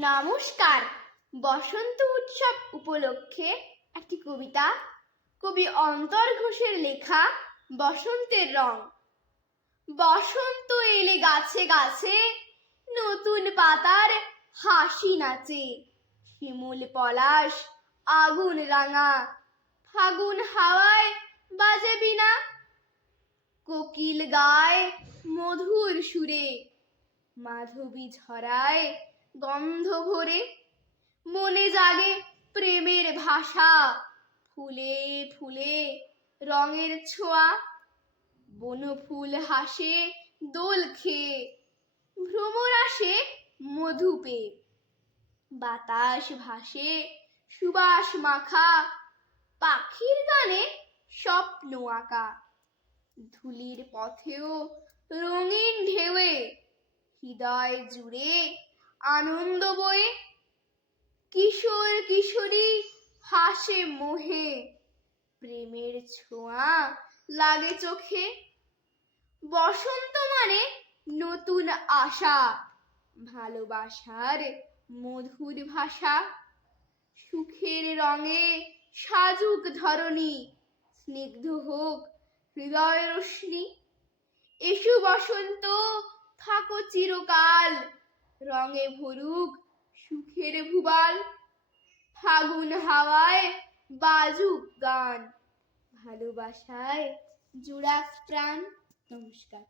নমস্কার। বসন্ত উৎসব উপলক্ষে একটি কবিতা, কবি অন্তর ঘোষের লেখা বসন্তের রং। বসন্ত এলে গাছে গাছে নতুন পাতার হাসি নাচে। শিমুল পলাশ, আগুন রাঙা, ফাগুন হাওয়ায় বাজে বিনা। কোকিল গায় মধুর সুরে, মাধবী ঝরায় গন্ধ ভরে মনে জাগে প্রেমের ভাষা। ফুলে ফুলে রঙের ছোঁয়া, বনফুল হাসে দোল খেয়ে, ভ্রমর আসে মধু পেয়ে। বাতাস ভাসে সুবাস মাখা, পাখির গানে স্বপ্ন আঁকা। ধুলির পথেও রঙিন ঢেউয়ে, হৃদয় জুড়ে আনন্দ বয়ে কিশোর কিশোরী হাসে মোহে। প্রেমের ছোঁয়া লাগে চোখে। বসন্ত মানে নতুন আশা। ভালোবাসার মধুর ভাষা। সুখের রঙে সাজুক ধরণী। স্নিগ্ধ হোক হৃদয় রশ্মি। এসু বসন্ত, থাকো চিরকাল। রঙে ভরুক সুখের ভুবাল ফাগুন হাওয়ায় বাজুক গান ভালোবাসায় জুড়াক প্রাণ। নমস্কার।